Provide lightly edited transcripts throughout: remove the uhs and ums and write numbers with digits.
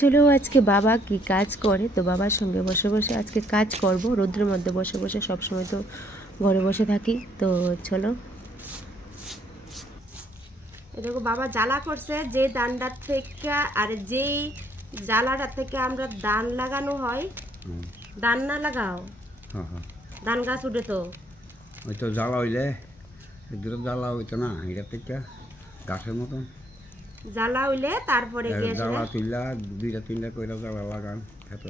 চলো আজকে বাবা কি কাজ করে, তো বাবার সঙ্গে বসে বসে আজকে কাজ করব। রোদ্রের মধ্যে বসে বসে সবসময় তো ঘরে বসে থাকি, তো চলো। দেখো বাবা জ্বালা করছে, যে দানটার থেকে আর যেই জ্বালাটার থেকে আমরা ধান লাগানো হয়, ধান না লাগাও, ধান গাছ উঠে তো ওই তো জ্বালা হইলে একদম জ্বালা হইতো না, এটা থেকে গাছের মতন জ্বালা হইলে তারপরে জ্বালা তুললা দুইটা তিনটা করে জ্বালা লাগান এত।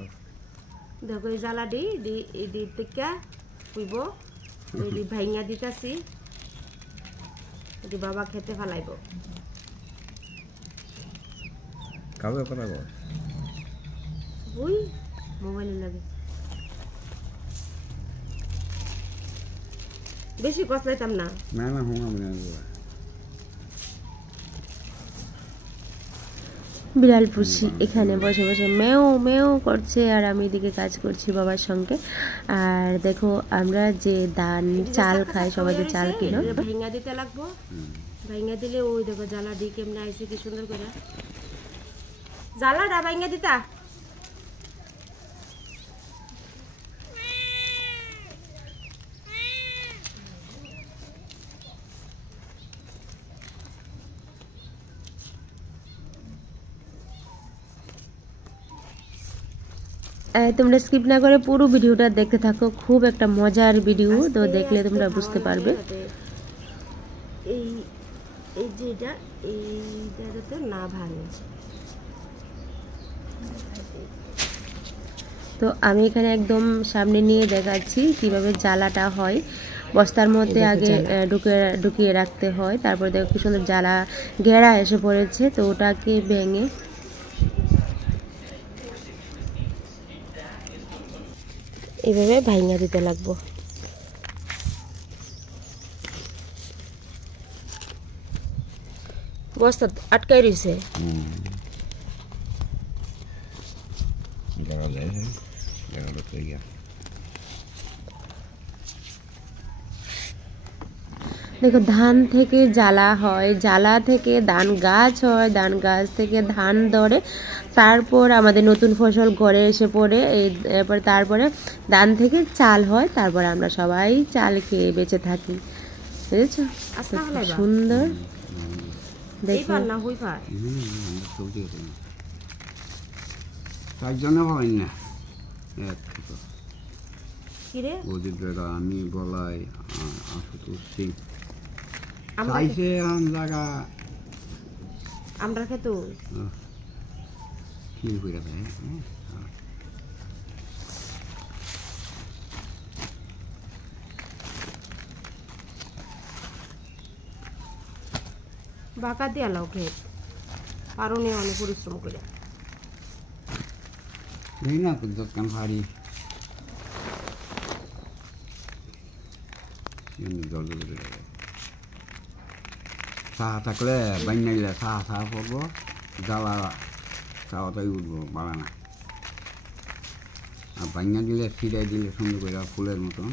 দেখো এই জ্বালাটি থেকে হইব, ভাইঙা দিতেছি, এটি বাবা খেতে ফেলাইব। কাউকে কথা বল ওই মোবাইলে লাগে বেশি কষলাইতাম না, না না হুঁয়া মনে বিড়াল পুষি এখানে বসে বসে মেও মেও করছে, আর আমি এদিকে কাজ করছি বাবার সঙ্গে। আর দেখো আমরা যে ধান চাল খাই, সবাই যে চাল কিনো ভাইঙা দিতে লাগবো, ভাইঙা দিলে ওই দেখো জ্বালা দিয়ে কেমনে আইছে কি সুন্দর করে জ্বালাটা ভাইঙা দিতা। তোমরা স্কিপ না করে পুরো ভিডিওটা দেখতে থাকো, খুব একটা মজার ভিডিও, তো দেখলে তোমরা বুঝতে পারবে। এই এই যেটা এইটাতে না ভাঙে, তো আমি এখানে একদম সামনে নিয়ে দেখাচ্ছি কিভাবে জ্বালাটা হয়। বস্তার মধ্যে আগে ঢুকিয়ে রাখতে হয়, তারপরে দেখো কি সুন্দর জ্বালা ঘেরা এসে পড়েছে, তো ওটাকে ভেঙে এইভাবে ভাঙা দিতে লাগবো। বস্তা আটকাই রয়েছে, দেখো ধান থেকে জ্বালা হয়, জ্বালা থেকে ধান গাছ হয়, ধান গাছ থেকে ধান ধরে, তারপর আমাদের নতুন ফসল ঘরে এসে পড়ে, এরপর তারপরে ধান থেকে চাল হয়, তারপর আমরা সবাই চাল খেয়ে বেঁচে থাকি, বুঝেছো? সুন্দর দেখো আমি বলাই আমরা খেতো বাঁকা দিয়ে আলাও খেত পারো নিয়ে অনেক পরিশ্রম করে না দোকান ভারী চাহা থাকলে বান্যাইলে চাহা পড়বো, জ্বালা চাওয়াটাই উঠবো বাড়া না, আর বান্যা দিলে ছিটাই দিলে সুন্দর করে ফুলের মতন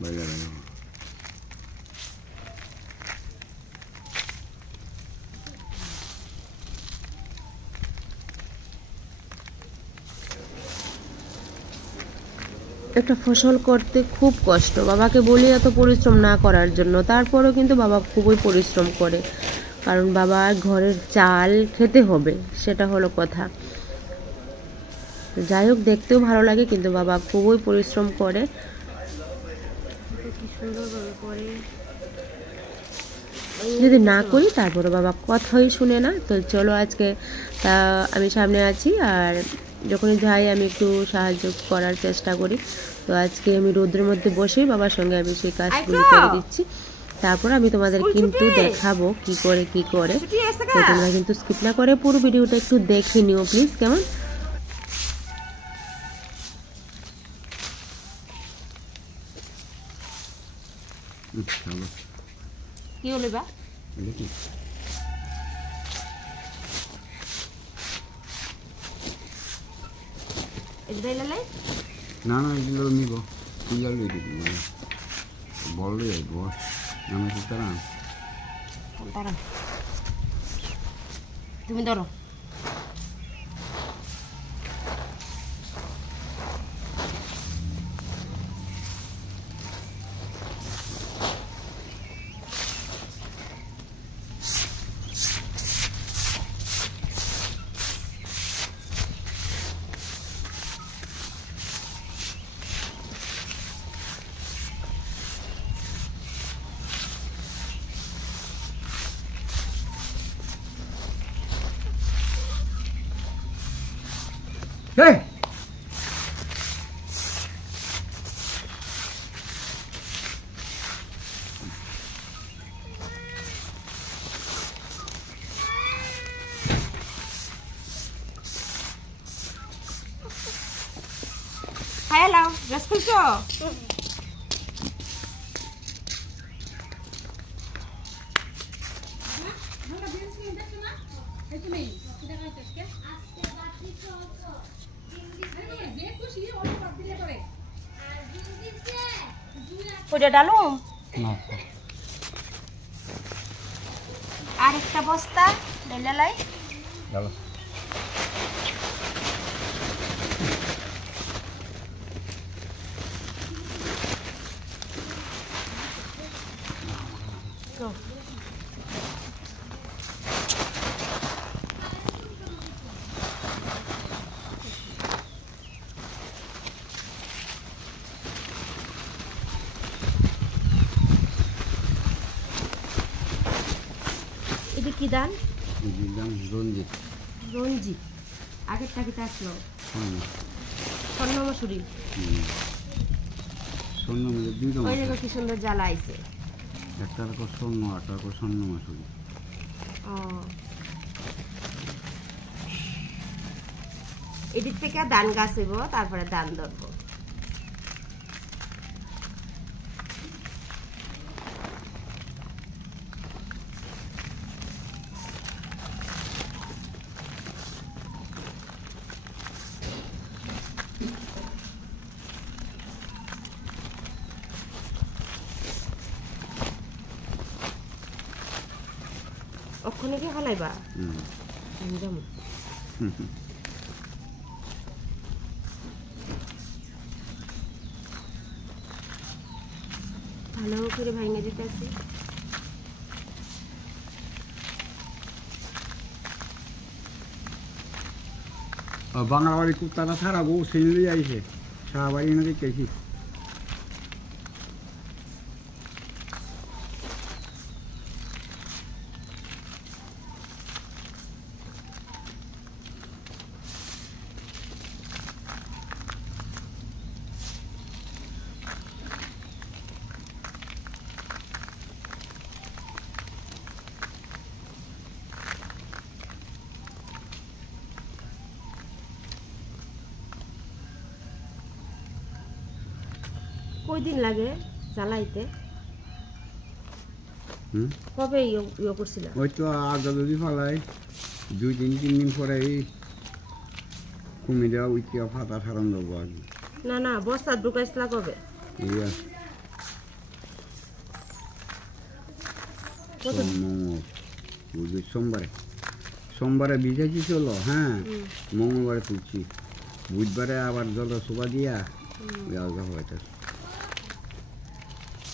বাইরে লাগবে। একটা ফসল করতে খুব কষ্ট, বাবাকে বলি এত পরিশ্রম না করার জন্য, তারপরেও কিন্তু বাবা খুবই পরিশ্রম করে, কারণ বাবার ঘরের চাল খেতে হবে, সেটা হলো কথা। যাই হোক দেখতেও ভালো লাগে, কিন্তু বাবা খুবই পরিশ্রম করে, কি সুন্দরভাবে করে। যদি না করি তারপরে বাবা কথাই শুনে না। তো চলো আজকে আমি সামনে আছি, আর যখনই যাই আমি একটু সাহায্য করার চেষ্টা করি। তো আজকে আমি রোদ্রের মধ্যে বসে বাবার সঙ্গে আমি সেই কাজগুলো করে দিচ্ছি, তারপর আমি তোমাদের কিন্তু দেখাবো কি করে। তো তোমরা কিন্তু স্কিপ না করে পুরো ভিডিওটা একটু দেখে নিও প্লিজ, কেমন? কি হলো বা না না এগুলো নিব বললে তুমি ধরো Hey! Hello, let's go. ওটা ডালুম আর একটা বস্তা ডাইলালাই চলো এটা কি ধান? রঞ্জিত রঞ্জিত। আগেরটা কি আসলো? স্বর্ণ মসুরি। স্বর্ণ দুইটা ওই দেখো কি সুন্দর জ্বালা আইছে। একটা স্বর্ণ একটা স্বর্ণ মসুরি। ও এদিক থেকে ধান গাছ হইব, তারপরে ধান ধরবো। ওখানে কি হালাইবা? ভালো করে ভাঙে দিতেছি। বাংলা বাড়ি কুত্তাটা সারা বউ সিনলি আইছে সারা বাড়ি না দেখেছি। কয়দিন লাগে জ্বালাইতে? কবে ইয়ে করছিলাম? ওই তো আগে যদি ফালাই 2-3 দিন পরে কমে দেওয়া উইকে ফাতা সারান দেবো আর কি। না না বস্তা ঢুকাইছিলা কবে? সোমবারে সোমবারে ভিজেছি চলো, হ্যাঁ মঙ্গলবারে তুলছি, বুধবারে আবার জল শোভা দিয়া হয়তো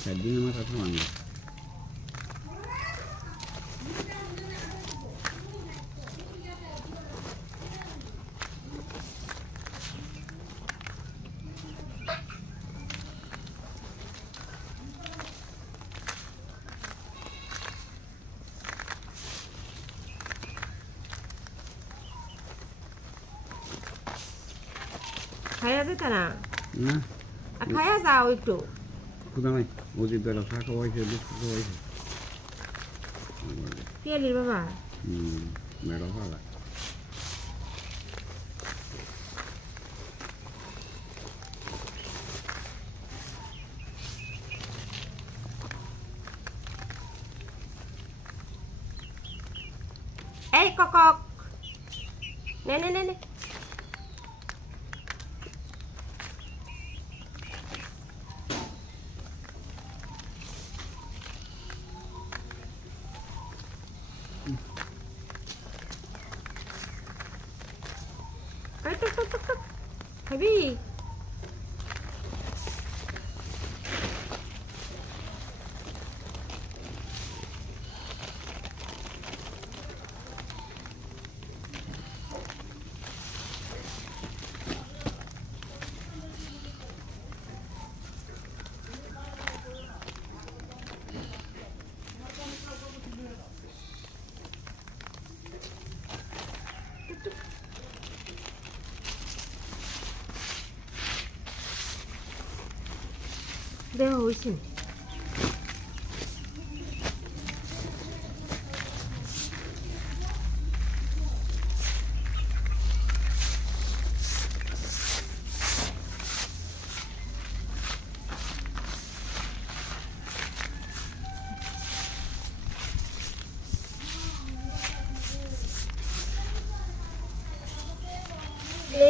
4 দিনের মাথা তো আনবে। খাইয়া যেতে না? না খাইয়া যাও একটু। খুদা নাই ওদের বেলা শাক হয়েছে বিস্কুট হয়েছে পিয়ালির বাবা মেড়া ভালো। এই কক নে নে নে নে খাবি? দেওয়া হয়েছে।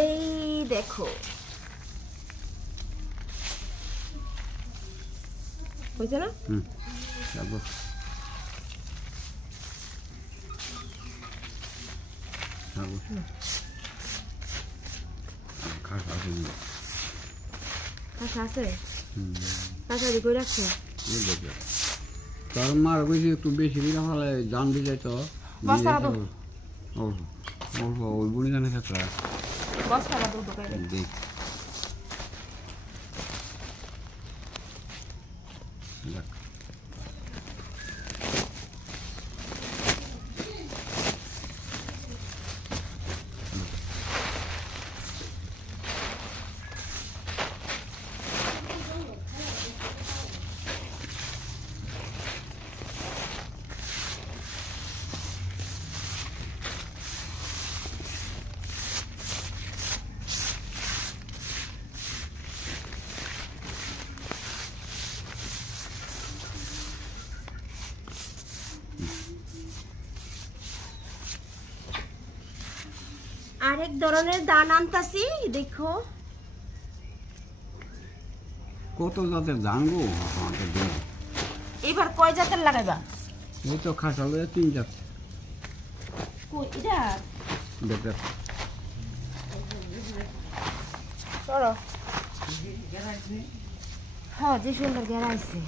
এই দেখো হয়েছে না? আছে কাঁচা করে রাখছো? তোর মার বুঝি একটু বেশি দিলে হলে জান দিলে তো ওই বুড়ি জানে ক্ষেত্রে দেখ আরেক ধরনের ধান আনতাছি দেখো কত জাতের ধান গো এবার কয় জাতের লাগাইবা? এই তো খাসালে 3 জাত কই এটা দেখ চলো হ্যাঁ যে সুন্দর গেরাইছে।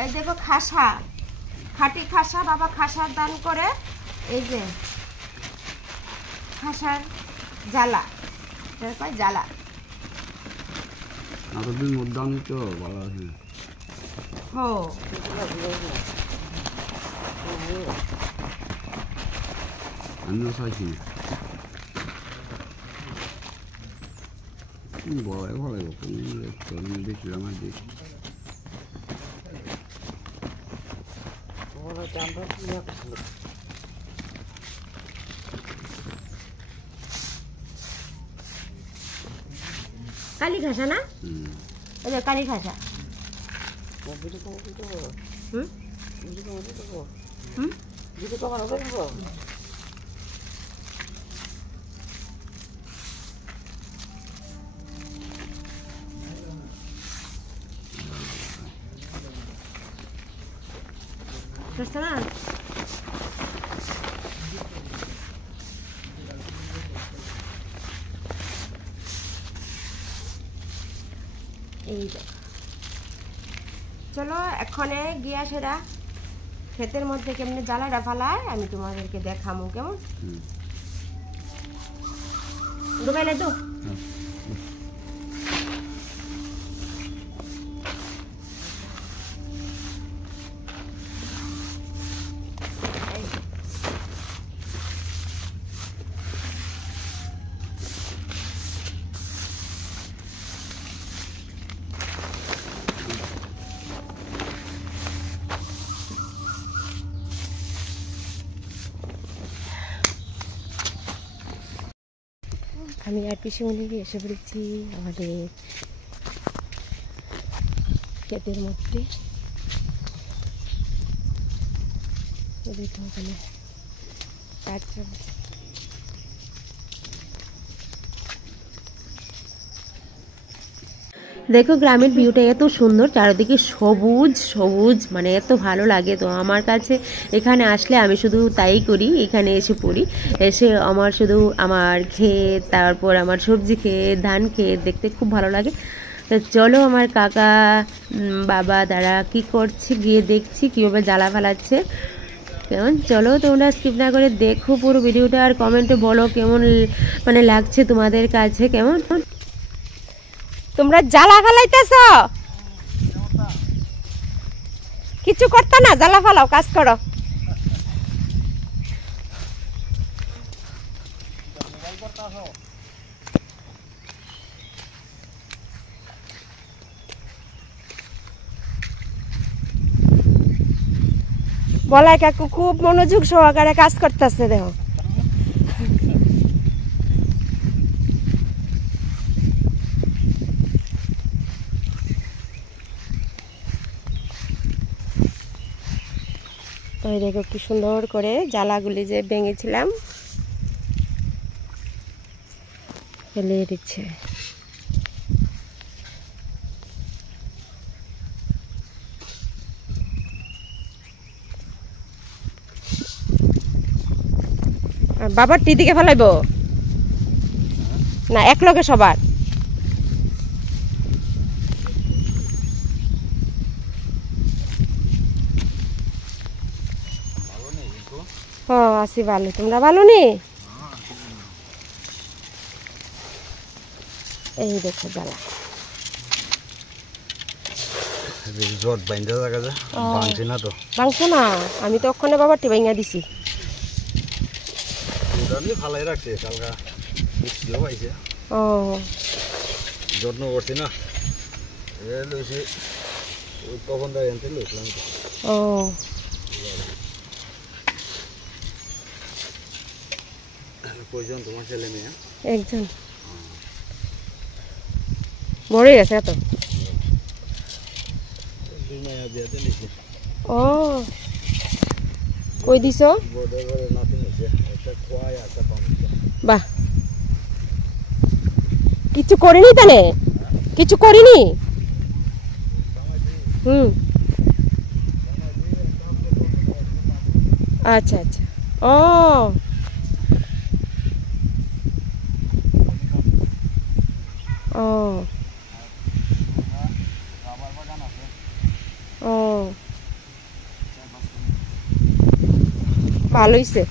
এই দেখো খাসা খাঁটি খাসা বাবা খাসার দান করে এই যে খাসার জ্বালা কয় জ্বালা এতদিন মধ্যে তো ভালো আছে হো আমিও চাইছি বড় ভালো দেখছিলাম আর দেখি কালি খাসা না? কালি খাসা না এই চলো এক্ষণে গিয়া সেরা ক্ষেতের মধ্যে কেমনে জ্বালাটা ফালায় আমি তোমাদেরকে দেখামু কেমন ঢুকাইলে তো আমি আর পিসিমণি এসে পড়েছি আমাদের ক্ষেতের মধ্যে ওখানে দেখো গ্রামের ভিউটা এত সুন্দর চারিদিকে সবুজ সবুজ মানে এত ভালো লাগে তো আমার কাছে এখানে আসলে আমি শুধু তাই করি এখানে এসে পড়ি এসে আমার শুধু আমার ক্ষেত তারপর আমার সবজি ক্ষেত ধান ক্ষেত দেখতে খুব ভালো লাগে তো চলো আমার কাকা বাবা তারা কি করছে গিয়ে দেখছি কীভাবে জ্বালা ফালাচ্ছে কেমন চলো তোমরা স্কিপ না করে দেখো পুরো ভিডিওটা আর কমেন্টে বলো কেমন মানে লাগছে তোমাদের কাছে কেমন তোমরা জ্বালা ফালাইতেছ কিছু করতে না জ্বালা ফালাও কাজ করো বলাই কাকু খুব মনোযোগ সহকারে কাজ করতেছে দেখো। ওই দেখো কি সুন্দর করে জ্বালাগুলি যে ভেঙেছিলাম ফেলে দিচ্ছে। বাবার টি দিকে ফেলাইব না এক লগে সবার? হ্যাঁ আছি ভালো, তোমরা ভালো নি? এই দেখো জ্বালা ভাঙছে না, আমি তো ওখানে বাবারটি ভাঙা দিছি। ও যত্ন করছি না তখন ও কয়জন তোমার ছেলে মেয়ে? একজন। বড়ই গেছে এত? ও কই দিছ? বাহ, কিছু করিনি তানে? কিছু করিনি? আচ্ছা আচ্ছা। ও ও ও ভালো হইছে।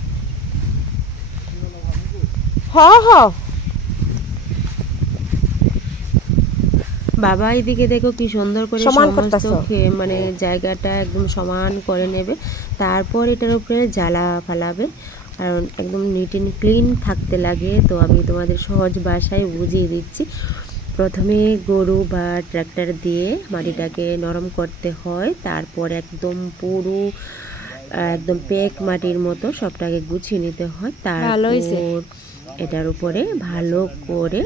বাবা এদিকে দেখো কি সুন্দর করে সমান সমস্ত করতেছো। মানে জায়গাটা একদম সমান করে নেবে, তারপর এটার উপরে জ্বালা ফালাবে, কারণ একদম নিট অ্যান্ড ক্লিন থাকতে লাগে। তো আমি তোমাদের সহজ ভাষায় বুঝিয়ে দিচ্ছি। প্রথমে গরু বা ট্রাক্টর দিয়ে মাটিটাকে নরম করতে হয়, তারপর একদম পুরো একদম পেক মাটির মতো সবটাকে গুছিয়ে নিতে হয়। তারপর এটার উপরে ভালো করে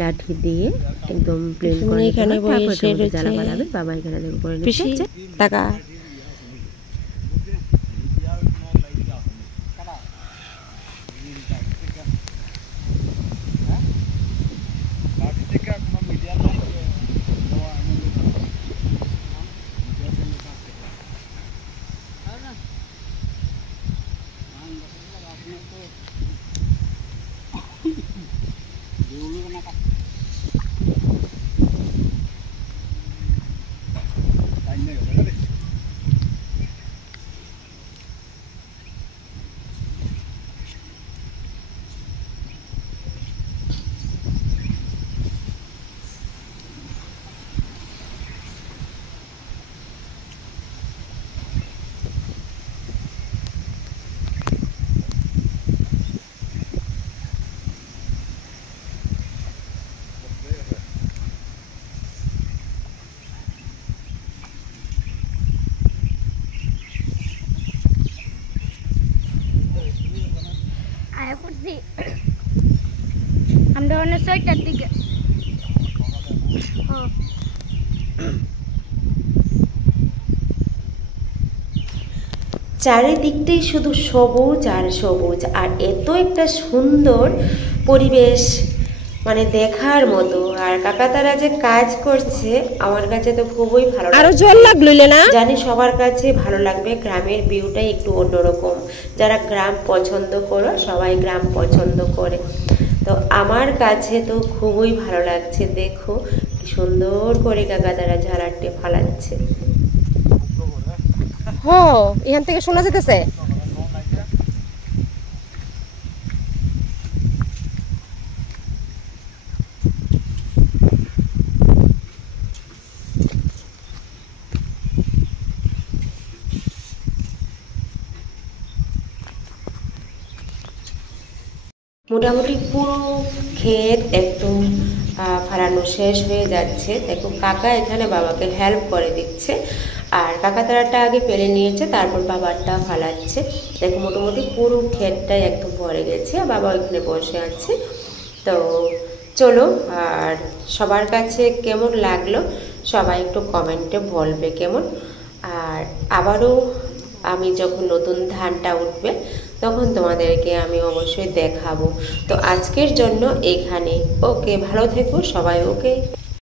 লাঠি দিয়ে একদম প্লেন করে এখানে জ্বালা বাড়াবে। বাবা এখানে দেখো করে নিচ্ছে টাকা। আমরা অনেক ৬টার দিকে চারিদিকটাই শুধু সবুজ আর সবুজ, আর এত একটা সুন্দর পরিবেশ মানে দেখার মতো। আর কাকা তারা যে কাজ করছে আমার কাছে তো খুবই ভালো লাগছে। আরো জল লাগলো না? জানি সবার কাছে ভালো লাগবে, গ্রামের ভিউটাই একটু অন্যরকম। যারা গ্রাম পছন্দ করো সবাই গ্রাম পছন্দ করে, তো আমার কাছে তো খুবই ভালো লাগছে। দেখো কি সুন্দর করে কাকা তারা ঝাড়াটে ফালাচ্ছে। এখান থেকে শোনা যেতেছে। মোটামুটি পুরো ক্ষেত একদম ফালানো শেষ হয়ে যাচ্ছে। দেখো কাকা এখানে বাবাকে হেল্প করে দিচ্ছে, আর কাকাতারাটা আগে ফেলে নিয়েছে, তারপর বাবারটা ফালাচ্ছে। দেখো মোটামুটি পুরো ক্ষেতটাই একদম ভরে গেছে, আর বাবা ওইখানে বসে আছে। তো চলো, আর সবার কাছে কেমন লাগলো সবাই একটু কমেন্টে বলবে কেমন। আর আবারও আমি যখন নতুন ধানটা উঠবে তখন তোমাদেরকে আমি অবশ্যই দেখাবো। তো আজকের জন্য এখানে, ওকে, ভালো থেকো সবাই, ওকে।